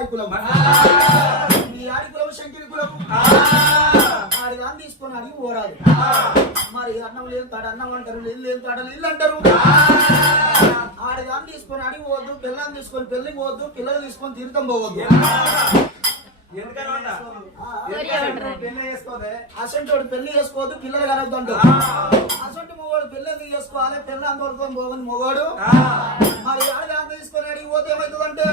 ఆడి కులం మీ ఆడి కులం శంకరి కులం ఆడిదాన్ని తీసుకొని అడిగి పోరాదు మరి అన్నం లేదు తాడు అన్నం అంటారు నీళ్ళు లేదు తాడు నీళ్ళు అంటారు ఆడిదాన్ని తీసుకొని అడిగి పోవద్దు పిల్లల్ని తీసుకొని పెళ్లి పోవద్దు పిల్లలు తీసుకొని తీర్థం పోవద్దు అసంటోడు పెళ్లి చేసుకోవద్దు పిల్లలు కనవద్దు అంటారు అసంటి మొగోడు పెళ్లి చేసుకోవాలి పిల్లలు అందరితో పోవని మొగోడు మరి ఆడిదాన్ని తీసుకొని అడిగి పోతే ఏమవుతుందంటే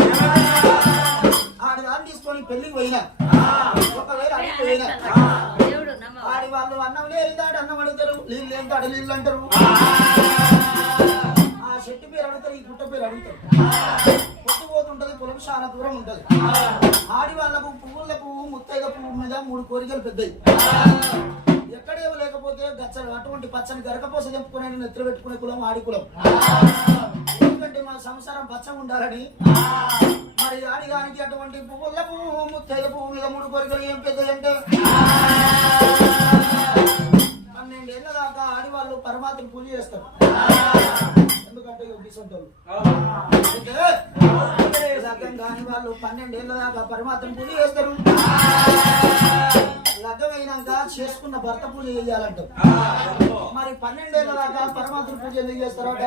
ఆడిదాన్ని తీసుకొని పెళ్లికి పోయినా ఒకవేళ అడిగి పోయినా ఆడి వాళ్ళు అన్నం లేదు తాడు అన్నం అడుగుతారు నీళ్ళు ఏం తాడు నీళ్ళు అంటారు ఆ చెట్టు పేరు అడుగుతారు ఈ గుట్ట పేరు అడుగుతారు పొద్దుపోతుంటది పొలం చాలా దూరం ఉంటది ఆడి వాళ్ళకు పువ్వుల పువ్వు ముత్తైద పువ్వు మీద 3 కోరికలు పెద్దయి ఎక్కడేమో లేకపోతే గచ్చలు అటువంటి పచ్చని గరకపోస తెంపుకునే నెత్తులు పెట్టుకునే కులం ఆడి కులం ఎందుకంటే మన సంసారం పచ్చగా ఉండాలని మరి ఆడిగానికి అటువంటి పువ్వుల పువ్వు ముత్తైద పువ్వు మీద 3 కోరికలు ఏం పెద్దది అంటే 12 ఏళ్ళ దాకా ఆడివాళ్ళు పరమాత్మను పూజ చేస్తారు ఎందుకంటే లగ్గం కాని వాళ్ళు 12 ఏళ్ళ దాకా పరమాత్మను పూజ చేస్తారు లగ్గం అయినాక చేసుకున్న భర్త పూజ చేయాలంటారు మరి 12 ఏళ్ళ దాకా పరమాత్మ పూజ ఎందుకు చేస్తారట